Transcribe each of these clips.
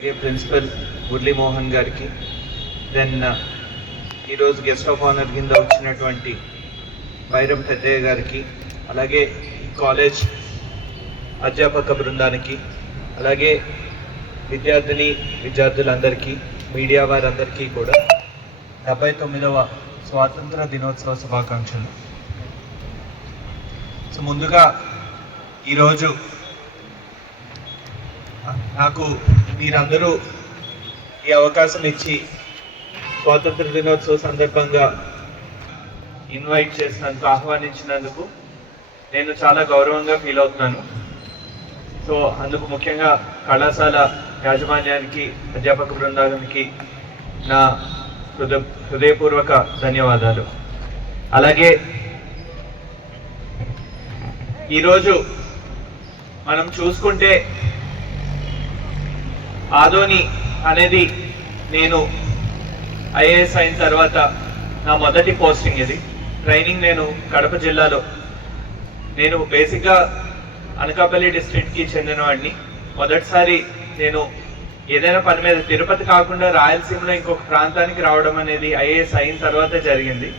Principal Murali Mohan గారికి. Then ఈరోజు guest of honour కింద వచ్చినటువంటి వైరం పెద్దయ్య గారికి అలాగే కాలేజ్ అధ్యాపక బృందానికి అలాగే విద్యార్థిని విద్యార్థులందరికీ మీడియా వారందరికీ కూడా డెబ్బై తొమ్మిదవ స్వాతంత్ర దినోత్సవ శుభాకాంక్షలు. సో ముందుగా ఈరోజు నాకు మీరందరూ ఈ అవకాశం ఇచ్చి స్వాతంత్ర దినోత్సవ సందర్భంగా ఇన్వైట్ చేసినందుకు ఆహ్వానించినందుకు నేను చాలా గౌరవంగా ఫీల్ అవుతున్నాను. సో అందుకు ముఖ్యంగా కళాశాల యాజమాన్యానికి అధ్యాపక బృందానికి నా హృదయ హృదయపూర్వక ధన్యవాదాలు. అలాగే ఈరోజు మనం చూసుకుంటే ఆదోని అనేది నేను ఐఏఎస్ అయిన తర్వాత నా మొదటి పోస్టింగ్ ఇది. ట్రైనింగ్ నేను కడప జిల్లాలో. నేను బేసిక్గా అనకాపల్లి డిస్ట్రిక్ట్కి చెందినవాడిని. మొదటిసారి నేను ఏదైనా పని మీద తిరుపతి కాకుండా రాయలసీమలో ఇంకొక ప్రాంతానికి రావడం అనేది ఐఏఎస్ అయిన తర్వాత జరిగింది.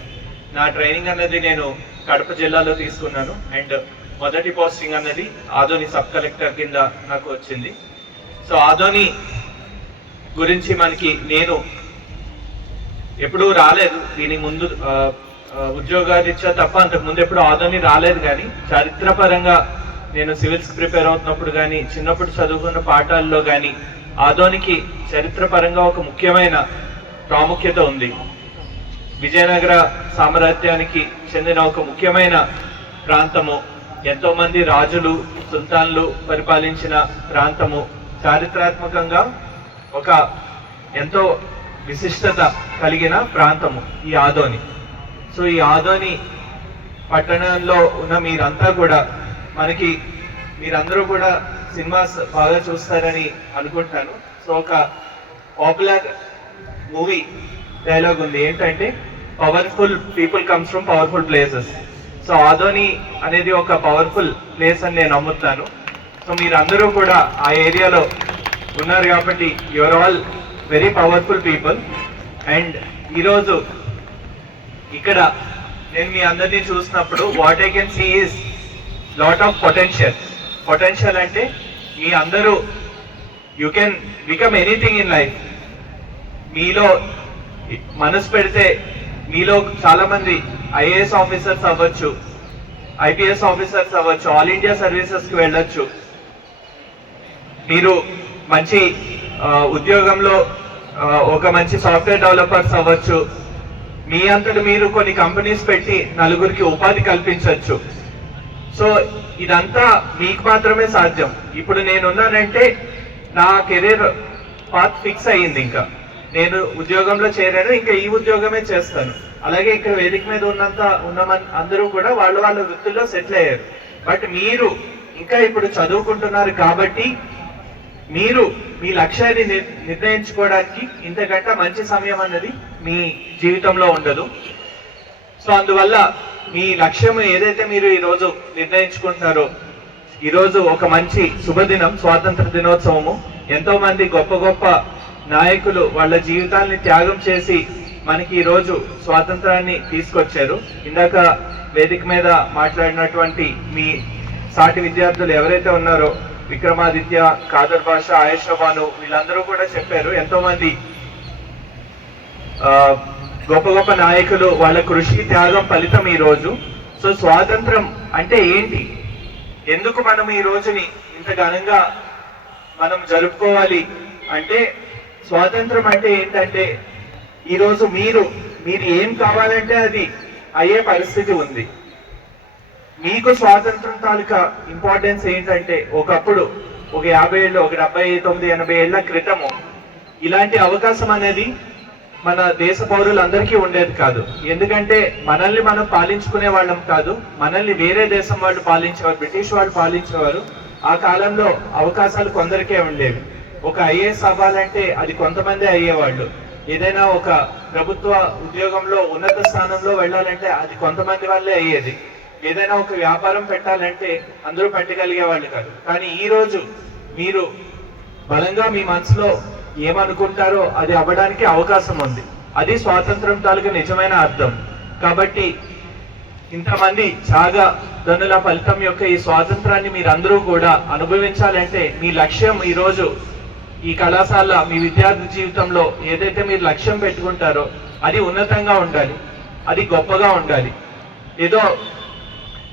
నా ట్రైనింగ్ అన్నది నేను కడప జిల్లాలో తీసుకున్నాను. అండ్ మొదటి పోస్టింగ్ అన్నది ఆదోని సబ్ కలెక్టర్ కింద నాకు వచ్చింది. సో ఆదోని గురించి మనకి నేను ఎప్పుడూ రాలేదు. దీని ముందు ఆ, తప్ప అంతకు ముందు ఎప్పుడు ఆదోని రాలేదు కానీ చరిత్రపరంగా నేను సివిల్స్ ప్రిపేర్ అవుతున్నప్పుడు కానీ చిన్నప్పుడు చదువుకున్న పాఠాల్లో కానీ ఆదోనికి చరిత్రపరంగా ఒక ముఖ్యమైన ప్రాముఖ్యత ఉంది. విజయనగర సామ్రాజ్యానికి చెందిన ఒక ముఖ్యమైన ప్రాంతము ఎంతోమంది రాజులు సుల్తాన్లు పరిపాలించిన ప్రాంతము చారిత్రాత్మకంగా ఒక ఎంతో విశిష్టత కలిగిన ప్రాంతము ఈ ఆదోని. సో ఈ ఆదోని పట్టణంలో ఉన్న మీరంతా కూడా మనకి మీరందరూ కూడా సినిమాస్ బాగా చూస్తారని అనుకుంటాను. సో ఒక పాపులర్ మూవీ డైలాగ్ ఉంది. ఏంటంటే powerful people comes from powerful places so Adoni అనేది ఒక పవర్ఫుల్ ప్లేస్ అని నేను నమ్ముతాను. సో మీరందరూ కూడా ఆ ఏరియాలో ఉన్నారు కాబట్టి your all very powerful people and ఈరోజు ఇక్కడ నేను మీ అందరినీ చూసినప్పుడు what I can see is lot of potential potential అంటే మీ అందరూ you can become anything in life మీలో మనసు పెడితే మీలో చాలామంది ఐఏఎస్ ఆఫీసర్స్ అవ్వచ్చు ఐపీఎస్ ఆఫీసర్స్ అవ్వచ్చు ఆల్ ఇండియా సర్వీసెస్కి వెళ్ళొచ్చు. మీరు మంచి ఉద్యోగంలో ఒక మంచి సాఫ్ట్వేర్ డెవలపర్స్ అవ్వచ్చు. మీ అంతటి మీరు కొన్ని కంపెనీస్ పెట్టి నలుగురికి ఉపాధి కల్పించవచ్చు సో ఇదంతా మీకు మాత్రమే సాధ్యం. ఇప్పుడు నేనున్నానంటే నా కెరీర్ పాత్ ఫిక్స్ అయ్యింది ఇంకా. నేను ఉద్యోగంలో చేరాను ఇంకా ఈ ఉద్యోగమే చేస్తాను. అలాగే ఇక్కడ వేదిక మీద ఉన్నంత ఉన్న అందరూ కూడా వాళ్ళు వాళ్ళ వృత్తుల్లో సెటిల్ అయ్యారు. బట్ మీరు ఇంకా ఇప్పుడు చదువుకుంటున్నారు కాబట్టి మీరు మీ లక్ష్యాన్ని నిర్ణయించుకోవడానికి ఇంతకంటే మంచి సమయం అన్నది మీ జీవితంలో ఉండదు. సో అందువల్ల మీ లక్ష్యం ఏదైతే మీరు ఈరోజు నిర్ణయించుకుంటున్నారో ఈరోజు ఒక మంచి శుభదినం స్వాతంత్ర దినోత్సవము. ఎంతో మంది గొప్ప గొప్ప నాయకులు వాళ్ళ జీవితాల్ని త్యాగం చేసి మనకి ఈరోజు స్వాతంత్రాన్ని తీసుకొచ్చారు. ఇందాక వేదిక మీద మాట్లాడినటువంటి మీ సాటి విద్యార్థులు ఎవరైతే ఉన్నారో విక్రమాదిత్య కాదర్ భాష ఆయేషా బాను వీళ్ళందరూ కూడా చెప్పారు. ఎంతో మంది ఆ, గొప్ప గొప్ప నాయకులు వాళ్ళ కృషి త్యాగం ఫలితం ఈ రోజు. సో స్వాతంత్రం అంటే ఏంటి? ఎందుకు మనం ఈ రోజుని ఇంత ఘనంగా మనం జరుపుకోవాలి అంటే స్వాతంత్రం అంటే ఏంటంటే ఈరోజు మీరు మీరు ఏం కావాలంటే అది అయ్యే పరిస్థితి ఉంది. మీకు స్వాతంత్రం తాలూకా ఇంపార్టెన్స్ ఏంటంటే ఒకప్పుడు ఒక యాభై ఏళ్ళు ఒక డెబ్బై తొమ్మిది ఎనభై ఏళ్ళ క్రితము ఇలాంటి అవకాశం అనేది మన దేశ పౌరులందరికీ ఉండేది కాదు. ఎందుకంటే మనల్ని మనం పాలించుకునే వాళ్ళం కాదు. మనల్ని వేరే దేశం వాళ్ళు పాలించేవారు బ్రిటిష్ వాళ్ళు పాలించేవారు. ఆ కాలంలో అవకాశాలు కొందరికే ఉండేవి. ఒక ఐఏఎస్ అవ్వాలంటే అది కొంతమంది అయ్యేవాళ్ళు. ఏదైనా ఒక ప్రభుత్వ ఉద్యోగంలో ఉన్నత స్థానంలో వెళ్ళాలంటే అది కొంతమంది వాళ్ళే అయ్యేది. ఏదైనా ఒక వ్యాపారం పెట్టాలంటే అందరూ పెట్టగలిగే వాళ్ళు కాదు. కానీ ఈ రోజు మీరు బలంగా మీ మనసులో ఏమనుకుంటారో అది అవ్వడానికి అవకాశం ఉంది. అది స్వాతంత్రం తాలూకు నిజమైన అర్థం. కాబట్టి ఇంతమంది త్యాగ ధనుల ఫలితం యొక్క ఈ స్వాతంత్రాన్ని మీరందరూ కూడా అనుభవించాలంటే మీ లక్ష్యం ఈరోజు ఈ కళాశాల మీ విద్యార్థి జీవితంలో ఏదైతే మీరు లక్ష్యం పెట్టుకుంటారో అది ఉన్నతంగా ఉండాలి. అది గొప్పగా ఉండాలి. ఏదో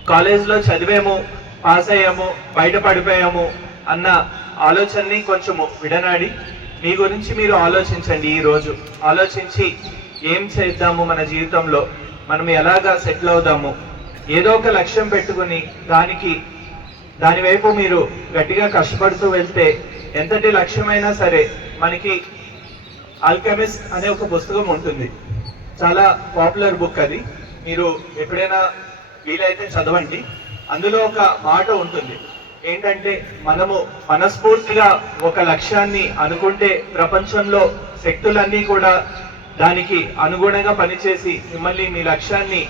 కాలేజ్లో చదివాము పాస్ అయ్యాము బయట పడిపోయాము అన్న ఆలోచనని కొంచెము విడనాడి మీ గురించి మీరు ఆలోచించండి ఈ రోజు ఆలోచించి ఏం చేద్దాము మన జీవితంలో? మనం ఎలాగా సెటిల్ అవుదాము? ఏదో ఒక లక్ష్యం పెట్టుకుని దానికి దాని వైపు మీరు గట్టిగా కష్టపడుతూ వెళ్తే ఎంతటి లక్ష్యమైనా సరే మనకి ఆల్కెమిస్ట్ అనే ఒక పుస్తకం ఉంటుంది. చాలా పాపులర్ బుక్ అది. మీరు ఎప్పుడైనా వీలైతే చదవండి. అందులో ఒక మాట ఉంటుంది. ఏంటంటే మనము మనస్ఫూర్తిగా ఒక లక్ష్యాన్ని అనుకుంటే ప్రపంచంలో శక్తులన్నీ కూడా దానికి అనుగుణంగా పనిచేసి మిమ్మల్ని మీ లక్ష్యాన్ని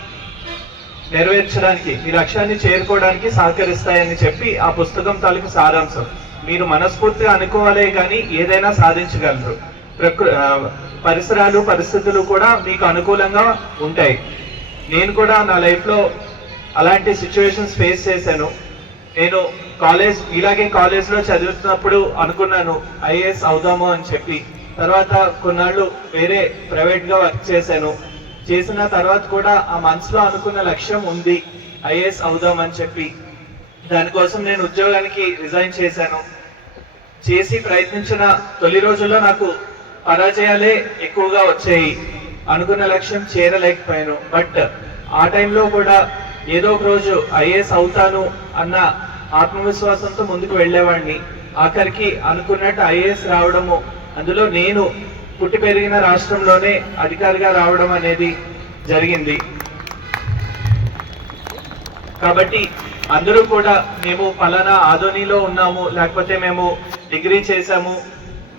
నెరవేర్చడానికి మీ లక్ష్యాన్ని చేరుకోవడానికి సహకరిస్తాయని చెప్పి ఆ పుస్తకం తాలూకు సారాంశం. మీరు మనస్ఫూర్తిగా అనుకోవాలే కానీ ఏదైనా సాధించగలరు. ప్రకృ పరిసరాలు పరిస్థితులు కూడా మీకు అనుకూలంగా ఉంటాయి. నేను కూడా నా లైఫ్లో అలాంటి సిచ్యువేషన్స్ ఫేస్ చేశాను. నేను కాలేజ్ ఇలాగే కాలేజ్లో చదువుతున్నప్పుడు అనుకున్నాను ఐఏఎస్ అవుదాము అని చెప్పి. తర్వాత కొన్నాళ్ళు వేరే ప్రైవేట్గా వర్క్ చేశాను. చేసిన తర్వాత కూడా ఆ మనసులో అనుకున్న లక్ష్యం ఉంది ఐఏఎస్ అవుదామని చెప్పి. దానికోసం నేను ఉద్యోగానికి రిజైన్ చేశాను. చేసి ప్రయత్నించిన తొలి రోజుల్లో నాకు పరాజయాలే ఎక్కువగా వచ్చాయి. అనుకున్న లక్ష్యం చేరలేకపోయాను. బట్ ఆ టైంలో కూడా ఏదో ఒక రోజు ఐఏఎస్ అవుతాను అన్న ఆత్మవిశ్వాసంతో ముందుకు వెళ్ళేవాడిని. ఆఖరికి అనుకున్నట్టు ఐఏఎస్ రావడము అందులో నేను పుట్టి పెరిగిన రాష్ట్రంలోనే అధికారిగా రావడం అనేది జరిగింది. కాబట్టి అందరూ కూడా మేము పలానా ఆధోనిలో ఉన్నాము లేకపోతే మేము డిగ్రీ చేశాము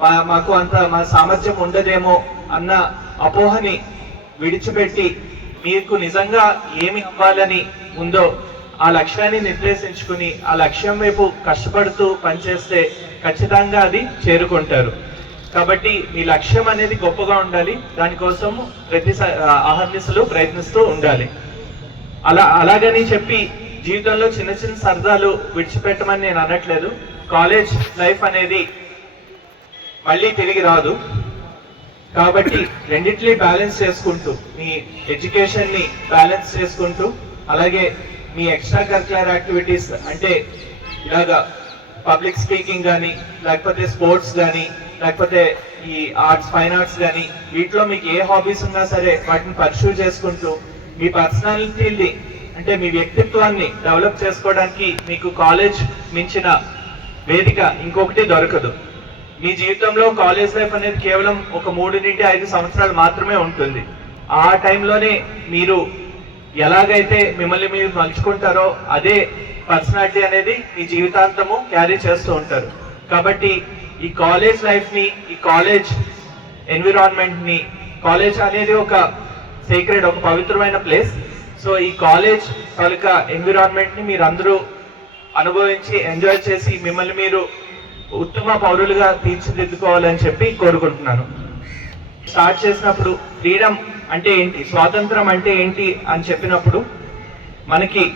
మా- మాకు అంత మా సామర్థ్యం ఉండదేమో అన్న అపోహని విడిచిపెట్టి మీకు నిజంగా ఏమి అవ్వాలని ఉందో ఆ లక్ష్యాన్ని నిర్దేశించుకుని ఆ లక్ష్యం వైపు కష్టపడుతూ పనిచేస్తే ఖచ్చితంగా అది చేరుకుంటారు. కాబట్టి మీ లక్ష్యం అనేది గొప్పగా ఉండాలి. దానికోసం ప్రతి స- అహర్నిశలు ప్రయత్నిస్తూ ఉండాలి. అలా అలాగని చెప్పి జీవితంలో చిన్న చిన్న సరదాలు విడిచిపెట్టమని నేను అనట్లేదు. కాలేజ్ లైఫ్ అనేది మళ్ళీ తిరిగి రాదు. కాబట్టి రెండిట్లీ బ్యాలెన్స్ చేసుకుంటూ మీ ఎడ్యుకేషన్ని బ్యాలెన్స్ చేసుకుంటూ అలాగే మీ ఎక్స్ట్రా కరికులర్ యాక్టివిటీస్ అంటే ఇలాగా పబ్లిక్ స్పీకింగ్ కానీ లేకపోతే స్పోర్ట్స్ కానీ లేకపోతే ఈ ఆర్ట్స్ ఫైన్ ఆర్ట్స్ కానీ వీటిలో మీకు ఏ హాబీస్ ఉన్నా సరే వాటిని పర్సూ చేసుకుంటూ మీ పర్సనాలిటీని అంటే మీ వ్యక్తిత్వాన్ని డెవలప్ చేసుకోవడానికి మీకు కాలేజ్ మించిన వేదిక ఇంకొకటి దొరకదు. మీ జీవితంలో కాలేజ్ లైఫ్ అనేది కేవలం ఒక మూడు నుండి ఐదు సంవత్సరాలు మాత్రమే ఉంటుంది. ఆ టైంలోనే మీరు ఎలాగైతే మిమ్మల్ని మీరు మలుచుకుంటారో అదే పర్సనాలిటీ అనేది మీ జీవితాంతము క్యారీ చేస్తూ ఉంటారు. కాబట్టి ఈ కాలేజ్ లైఫ్ని ఈ కాలేజ్ ఎన్విరాన్మెంట్ని కాలేజ్ అనేది ఒక సీక్రెట్ ఒక పవిత్రమైన ప్లేస్. సో ఈ కాలేజ్ తాలూకా ఎన్విరాన్మెంట్ని మీరు అందరూ అనుభవించి ఎంజాయ్ చేసి మిమ్మల్ని మీరు ఉత్తమ పౌరులుగా తీర్చిదిద్దుకోవాలని చెప్పి కోరుకుంటున్నాను. స్టార్ట్ చేసినప్పుడు ఫ్రీడమ్ అంటే ఏంటి? స్వాతంత్రం అంటే ఏంటి అని చెప్పినప్పుడు మనకి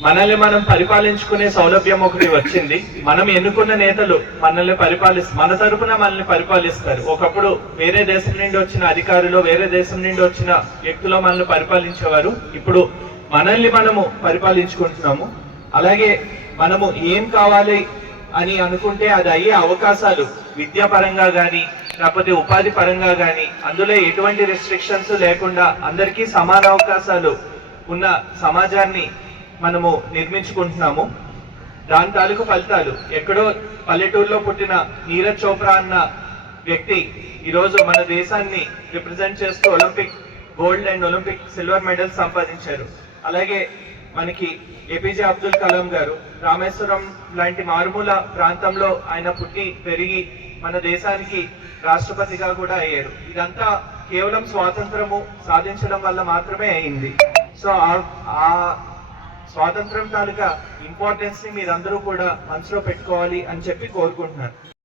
మనల్ని మనం పరిపాలించుకునే సౌలభ్యం ఒకటి వచ్చింది. మనం ఎన్నుకున్న నేతలు మనల్ని పరిపాలిస్ మన తరపున మనల్ని పరిపాలిస్తారు. ఒకప్పుడు వేరే దేశం నుండి వచ్చిన అధికారులు వేరే దేశం నుండి వచ్చిన వ్యక్తులు మనల్ని పరిపాలించేవారు. ఇప్పుడు మనల్ని మనము పరిపాలించుకుంటున్నాము. అలాగే మనము ఏం కావాలి అని అనుకుంటే అది అయ్యే అవకాశాలు. విద్యాపరంగా కానీ లేకపోతే ఉపాధి పరంగా కానీ అందులో ఎటువంటి రెస్ట్రిక్షన్స్ లేకుండా అందరికీ సమాన అవకాశాలు ఉన్న సమాజాన్ని మనము నిర్మించుకుంటున్నాము. దాని తాలూకు ఫలితాలు. ఎక్కడో పల్లెటూరులో పుట్టిన నీరజ్ చోప్రా అన్న వ్యక్తి ఈరోజు మన దేశాన్ని రిప్రజెంట్ చేస్తూ Olympic gold and Olympic silver medal సంపాదించారు. అలాగే మనకి ఏపీజే అబ్దుల్ కలాం గారు రామేశ్వరం లాంటి మారుమూల ప్రాంతంలో ఆయన పుట్టి పెరిగి మన దేశానికి రాష్ట్రపతిగా కూడా అయ్యారు. ఇదంతా కేవలం స్వాతంత్రము సాధించడం వల్ల మాత్రమే అయింది. సో ఆ- స్వాతంత్రం తాలూకా ఇంపార్టెన్స్ని మీరందరూ కూడా మనసులో పెట్టుకోవాలి అని చెప్పి కోరుకుంటున్నాను.